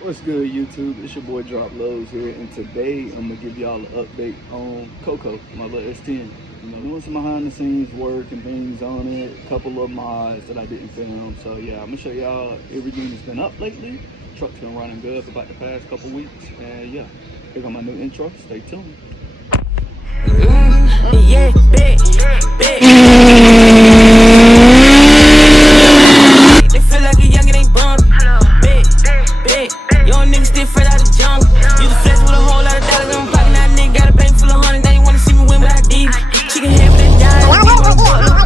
What's good, YouTube? It's your boy Drop Lows here, and today I'm gonna give y'all an update on Coco, my little S10. You know, doing some behind the scenes work and things on it, a couple of mods that I didn't film. So yeah, I'm gonna show y'all everything that's been up lately. Truck's been running good for about the past couple weeks, and yeah, here go my new intro. Stay tuned. Yeah, big. They feel like a youngin' ain't bum. Big. Young niggas still fresh out the jungle. Use a flex with a whole lot of dollars in my pocket. Now nigga got a bank full of hundreds. They ain't wanna see me win, but I did. Chicken head with that giant. Little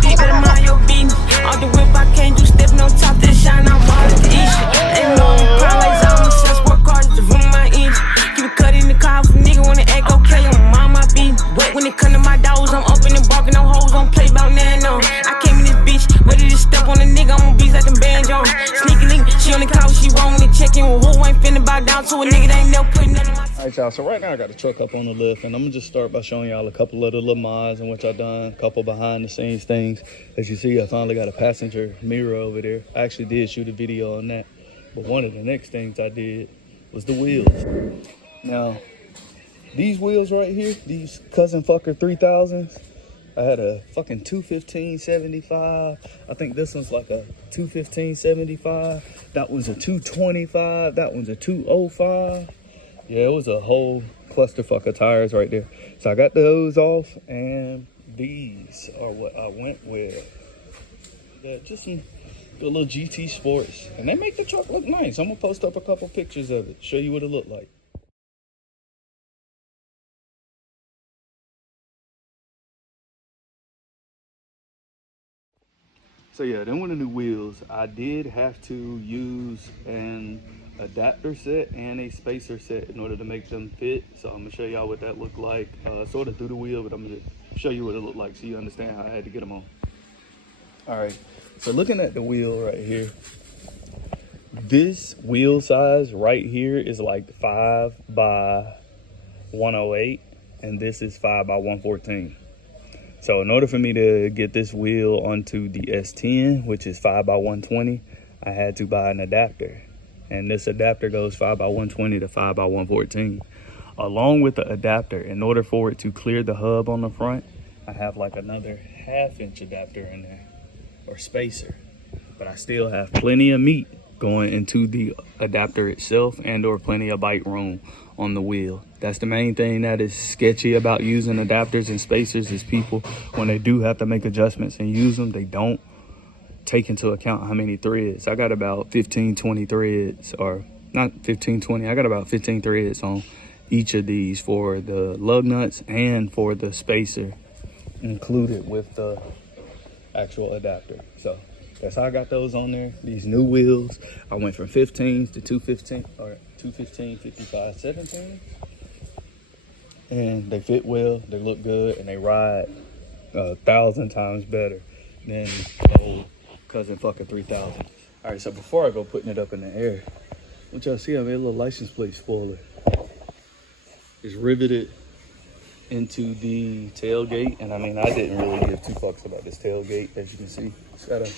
bitch, better mind your business. Off the whip, I can't do stepping on top to the shine. I'm wild at the east. They know I'm proud like Zalman. Sell sport cars to room my engine. Keep it cut in the car for nigga when the egg okay. I'm mom, my beat. Wet when it come to my dogs. I'm up in the barking, no hoes. On play about now. I came in this bitch, ready to step on a nigga. I'm on beats like them banjo. Sneaky link, she on the couch, she wrong when checking with who ain't finna bow down to a nigga that ain't never putting nothing on my. Alright y'all, so right now I got the truck up on the lift, and I'm gonna just start by showing y'all a couple of the little mods and what I've done, a couple behind the scenes things. As you see, I finally got a passenger mirror over there. I actually did shoot a video on that, but one of the next things I did was the wheels. Now, these wheels right here, these cousin fucker 3000s, I had a fucking 215/75. I think this one's like a 215/75. That one's a 225. That one's a 205. Yeah, it was a whole clusterfuck of tires right there. So I got those off, and these are what I went with. Yeah, just some good little GT Sports, and they make the truck look nice. I'm gonna post up a couple pictures of it, show you what it looked like. So yeah, then with the new wheels, I did have to use an adapter set and a spacer set in order to make them fit. So I'm gonna show y'all what that looked like, sort of through the wheel, but I'm gonna show you what it looked like so you understand how I had to get them on. All right, so looking at the wheel right here, this wheel size right here is like 5 by 108, and this is 5 by 114. So in order for me to get this wheel onto the S10, which is 5 by 120, I had to buy an adapter. And this adapter goes 5 by 120 to 5 by 114. Along with the adapter, in order for it to clear the hub on the front, I have like another 1/2 inch adapter in there, or spacer. But I still have plenty of meat going into the adapter itself, and or plenty of bite room on the wheel. That's the main thing that is sketchy about using adapters and spacers, is people, when they do have to make adjustments and use them, they don't take into account how many threads. I got about 15-20 threads, or not 15-20, I got about 15 threads on each of these for the lug nuts and for the spacer included with the actual adapter. So that's how I got those on there. These new wheels, I went from 15s to 215, or 215, 55, 17. And they fit well, they look good, and they ride 1,000 times better than the old cousin fucking 3000. All right, so before I go putting it up in the air, what y'all see, I made a little license plate spoiler. It's riveted into the tailgate, and I mean, I didn't really give 2 fucks about this tailgate. As you can see, it's got a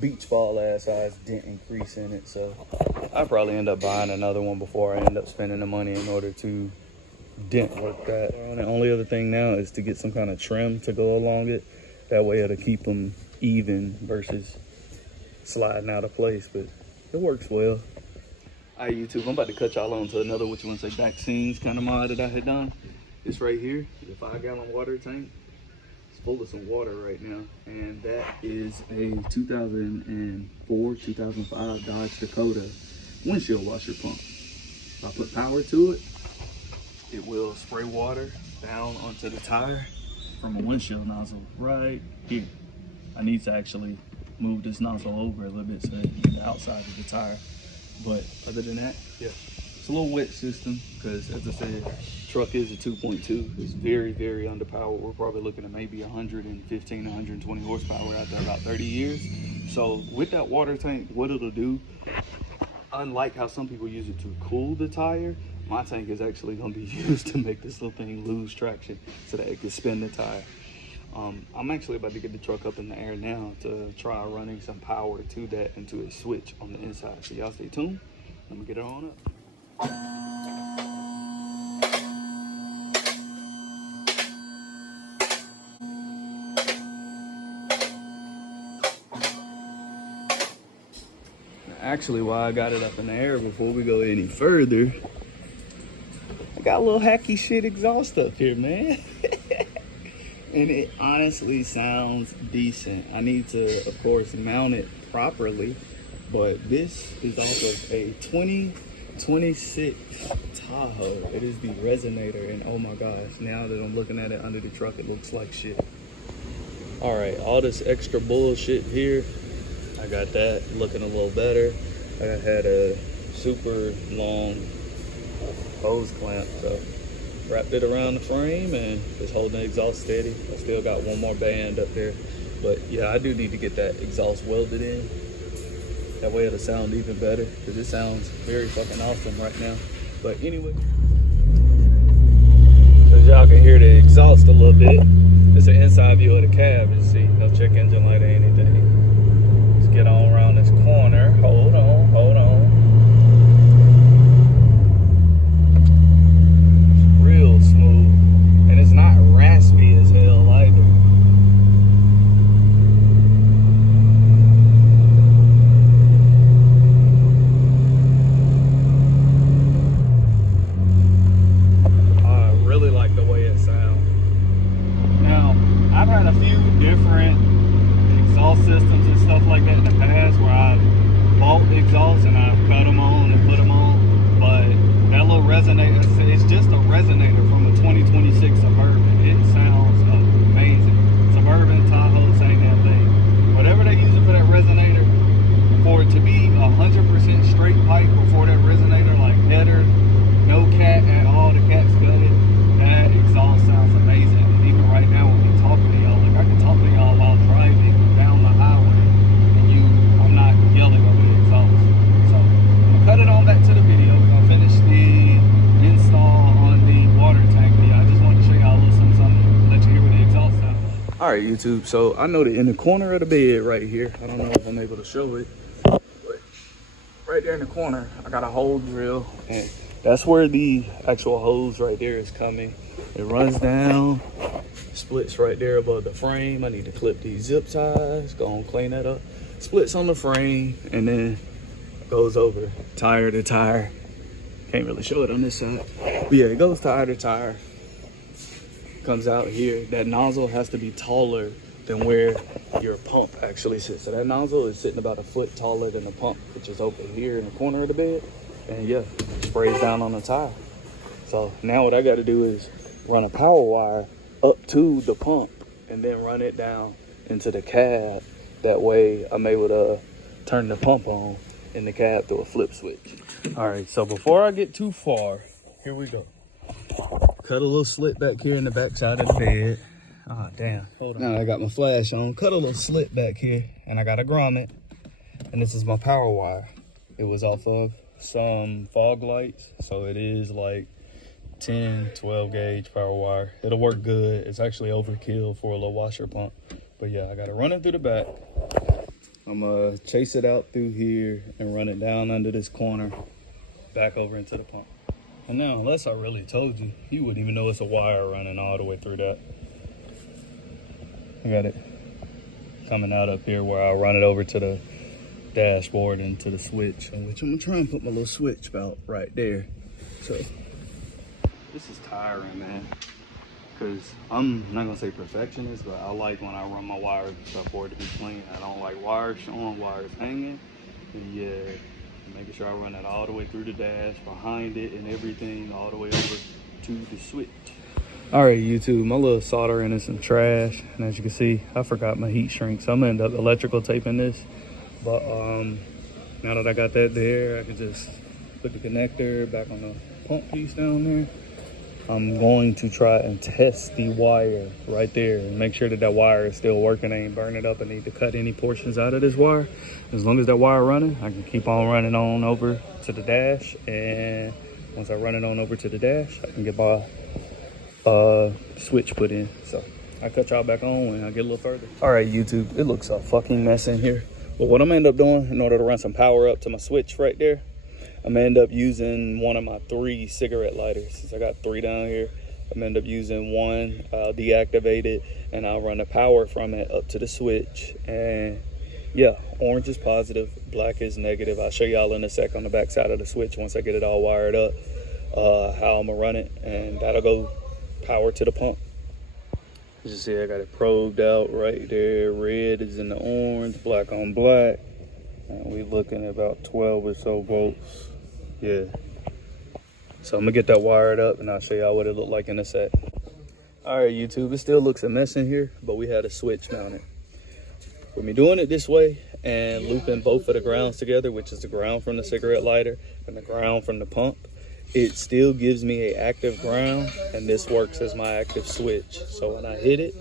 beach ball ass size dent and crease in it, so I'll probably end up buying another one before I end up spending the money in order to dent work that. And the only other thing now is to get some kind of trim to go along it. That way it'll keep them even versus sliding out of place, but it works well. All right, YouTube, I'm about to cut y'all on to another, what you want to say, back scenes kind of mod that I had done. This right here, the 5-gallon water tank. It's full of some water right now, and that is a 2004, 2005 Dodge Dakota windshield washer pump. If I put power to it, it will spray water down onto the tire from a windshield nozzle right here. I need to actually move this nozzle over a little bit so it can get the outside of the tire. But other than that, yeah, it's a little wet system because, as I said, truck is a 2.2. It's very, very underpowered. We're probably looking at maybe 115, 120 horsepower after about 30 years. So with that water tank, what it'll do, unlike how some people use it to cool the tire, my tank is actually going to be used to make this little thing lose traction so that it can spin the tire. I'm actually about to get the truck up in the air now to try running some power to that and to a switch on the inside. So y'all stay tuned. I'm gonna get it on up. Actually, why I got it up in the air before we go any further, I got a little hacky shit exhaust up here, man. And it honestly sounds decent. I need to, of course, mount it properly, but this is off of a 2026 Tahoe. It is the resonator, and oh my gosh, now that I'm looking at it under the truck, it looks like shit. All right, all this extra bullshit here, I got that looking a little better. I had a super long hose clamp, so wrapped it around the frame and just holding the exhaust steady. I still got one more band up there, but yeah, I do need to get that exhaust welded in. That way it'll sound even better, because it sounds very fucking awesome right now. But anyway, so y'all can hear the exhaust a little bit. It's an inside view of the cab. You see, no check engine light or anything. Let's get on around this corner. Hold on, hold on. Real smooth, and it's not raspy as hell either. I really like the way it sounds. Now, I've had a few different exhaust systems and stuff like that in the past where I've bought exhausts and I've cut them on and put them on, but that little resonator, it's just a resonator from a 2026 Suburban. It sounds amazing. Suburban, Tahoe, same damn thing. Whatever they use for that resonator, for it to be 100% straight pipe before that resonator, like header, no cat at all, the cat's gutted, that exhaust sounds amazing. And even right now when we talking to y'all, like I can talk to y'all while driving down the highway, and I'm not yelling over the exhaust. So I'm gonna cut it on back to the video. I'll finish the install on the water tank. But yeah, I just wanted to show y'all a little something, let you hear what the exhaust sounds like. All right, YouTube. So I know that in the corner of the bed right here, I don't know if I'm able to show it, but right there in the corner, I got a hole drill, and that's where the actual hose right there is coming. It runs down, splits right there above the frame. I need to clip these zip ties, go and clean that up. Splits on the frame, and then goes over tire to tire. Can't really show it on this side, but yeah, it goes tire to tire. Comes out here. That nozzle has to be taller than where your pump actually sits. So that nozzle is sitting about a foot taller than the pump, which is over here in the corner of the bed. And yeah, sprays down on the tire. So now what I got to do is run a power wire up to the pump and then run it down into the cab. That way I'm able to turn the pump on in the cab through a flip switch. All right, so before I get too far, here we go. Cut a little slit back here in the back side of the bed. Ah, damn. Hold on. Now I got my flash on. Cut a little slit back here, and I got a grommet. And this is my power wire. It was off of some fog lights, so it is like 10, 12 gauge power wire. It'll work good. It's actually overkill for a low washer pump. But yeah, I gotta run it through the back. I'm gonna chase it out through here and run it down under this corner, back over into the pump. And now, unless I really told you, you wouldn't even know it's a wire running all the way through that. I got it coming out up here where I'll run it over to the dashboard and to the switch, which I'm gonna try and put my little switch belt right there. So this is tiring, man, because I'm not gonna say perfectionist, but I like when I run my wires and stuff for it to be clean. I don't like wires showing, wires hanging. And yeah, making sure I run it all the way through the dash, behind it and everything, all the way over to the switch. All right, YouTube, my little soldering is some trash, and as you can see, I forgot my heat shrink, so I'm gonna end up electrical taping this. But now that I got that there, I can just put the connector back on the pump piece down there. I'm going to try and test the wire right there and make sure that that wire is still working. I ain't burning it up. I need to cut any portions out of this wire. As long as that wire running, I can keep on running on over to the dash. And once I run it on over to the dash, I can get my switch put in. So I'll cut y'all back on when I get a little further. All right, YouTube, it looks a fucking mess in here. But what I'm gonna end up doing in order to run some power up to my switch right there, I'm gonna end up using one of my 3 cigarette lighters. Since I got 3 down here, I'm gonna end up using one. I'll deactivate it and I'll run the power from it up to the switch. And yeah, orange is positive, black is negative. I'll show y'all in a sec on the back side of the switch once I get it all wired up, how I'm gonna run it, and that'll go power to the pump. As you see, I got it probed out right there. Red is in the orange, black on black. And we looking at about 12 or so volts. Yeah. So I'm gonna get that wired up and I'll show y'all what it looked like in a sec. All right, YouTube, it still looks a mess in here, but we had a switch mounted. With me doing it this way and looping both of the grounds together, which is the ground from the cigarette lighter and the ground from the pump, it still gives me a active ground, and this works as my active switch. So when I hit it,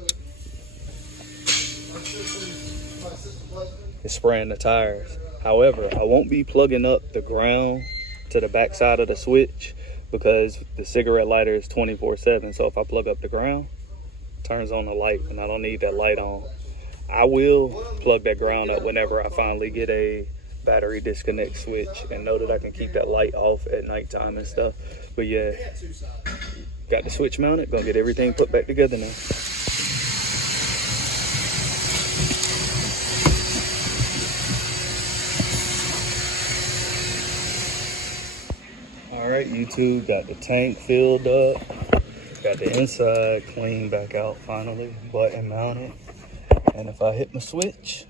it's spraying the tires. However, I won't be plugging up the ground to the back side of the switch because the cigarette lighter is 24/7. So if I plug up the ground, it turns on the light, and I don't need that light on. I will plug that ground up whenever I finally get a battery disconnect switch and know that I can keep that light off at nighttime and stuff. But yeah, got the switch mounted, gonna get everything put back together now. All right, YouTube, got the tank filled up, got the inside cleaned back out finally, button mounted. And if I hit my switch,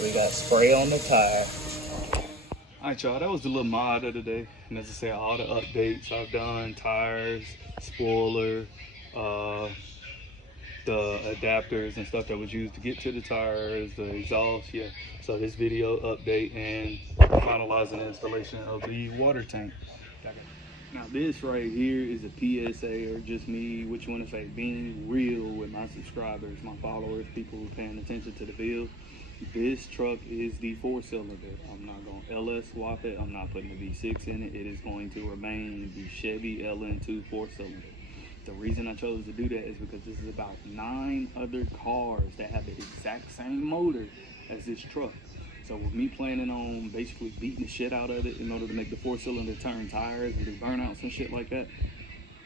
we got spray on the tire. All right, y'all, that was the little mod of the day. And as I say, all the updates I've done, tires, spoiler, the adapters and stuff that was used to get to the tires, the exhaust, yeah. So this video update and finalizing the installation of the water tank. Now this right here is a PSA, or just me, what you want to say, being real with my subscribers, my followers, people who are paying attention to the build. This truck is the 4-cylinder. I'm not going to LS swap it. I'm not putting a V6 in it. It is going to remain the Chevy LN2 4-cylinder. The reason I chose to do that is because this is about 9 other cars that have the exact same motor as this truck. So with me planning on basically beating the shit out of it in order to make the 4-cylinder turn tires and do burnouts and shit like that,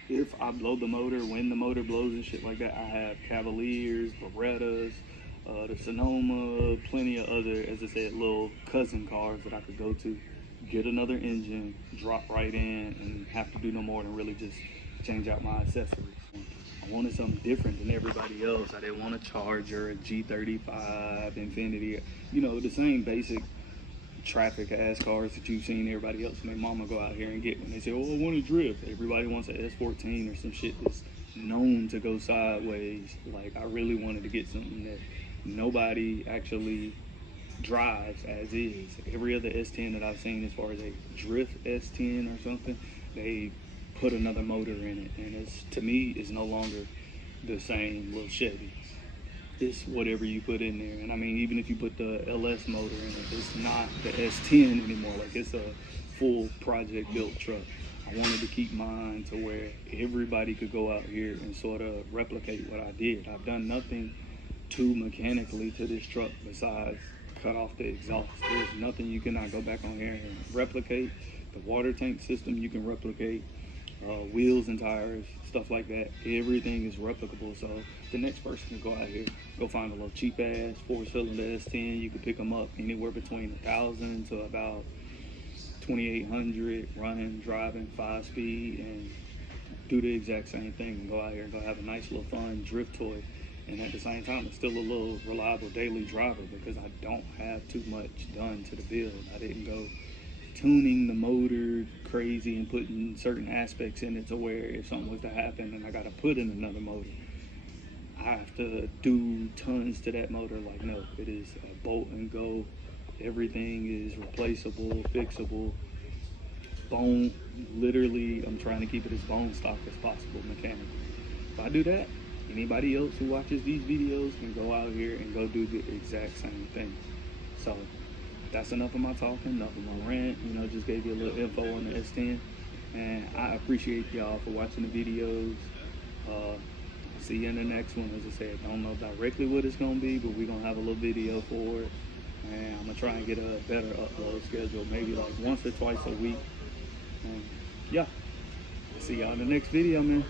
if I blow the motor, when the motor blows and shit like that, I have Cavaliers, Berettas, the Sonoma, plenty of other, as I said, little cousin cars that I could go to, get another engine, drop right in, and have to do no more than really just change out my accessories. I wanted something different than everybody else. I didn't want a Charger, a G35, Infiniti, you know, the same basic traffic ass cars that you've seen everybody else and their mama go out here and get when they say, oh, I want to drift. Everybody wants an S14 or some shit that's known to go sideways. Like, I really wanted to get something that nobody actually drives as is. Every other S10 that I've seen, as far as a drift S10 or something, they put another motor in it, and it's, to me, it's no longer the same little Chevy. It's whatever you put in there. And I mean, even if you put the LS motor in it, it's not the S10 anymore. Like, it's a full project built truck. I wanted to keep mine to where everybody could go out here and sort of replicate what I did. I've done nothing too mechanically to this truck besides cut off the exhaust. There's nothing you cannot go back on here and replicate. The water tank system you can replicate. Wheels and tires, stuff like that. Everything is replicable. So the next person can go out here, go find a little cheap ass 4-cylinder S10. You can pick them up anywhere between $1,000 to about $2,800, running, driving, 5-speed, and do the exact same thing and go out here and go have a nice little fun drift toy. And at the same time, it's still a little reliable daily driver because I don't have too much done to the build. I didn't go tuning the motor crazy and putting certain aspects in it to where if something was to happen and I got to put in another motor, I have to do tons to that motor. Like, no, it is a bolt and go. Everything is replaceable, fixable, bone. Literally, I'm trying to keep it as bone stock as possible mechanically. If I do that, anybody else who watches these videos can go out here and go do the exact same thing. So that's enough of my talking, enough of my rant. You know, just gave you a little info on the S10. And I appreciate y'all for watching the videos. See you in the next one. As I said, I don't know directly what it's going to be, but we're going to have a little video for it. And I'm gonna try and get a better upload schedule, maybe like once or twice a week. And yeah, see y'all in the next video, man.